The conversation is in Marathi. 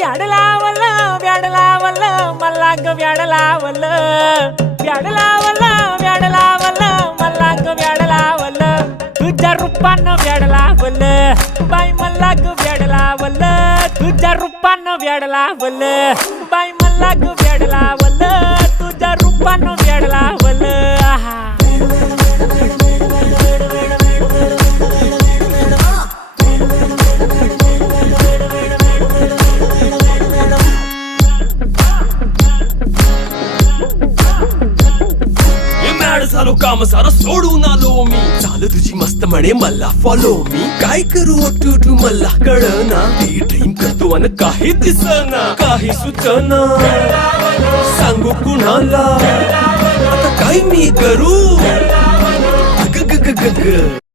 व्याड लावलं व्याड लावलं मला ग व्याड लावलं व्याड लावलं व्याड लावलं मला ग व्याड लावलं तुझ्या रूपानं व्याड लावलं बाई मला ग व्याड लावलं तुझ्या रूपानं व्याड लावलं बाई मला ग व्याड लावलं तुझ्या रूपानं व्याड लावलं आहा झालो काम सारं सोडून आलो मी चाल तुझी मस्त म्हणे मला फॉलो मी काय करू टू मला कळना ती ड्रीम करतो आणि काही दिसना काही सुचना सांगू कुणाला आता काय मी करू ग ग ग ग ग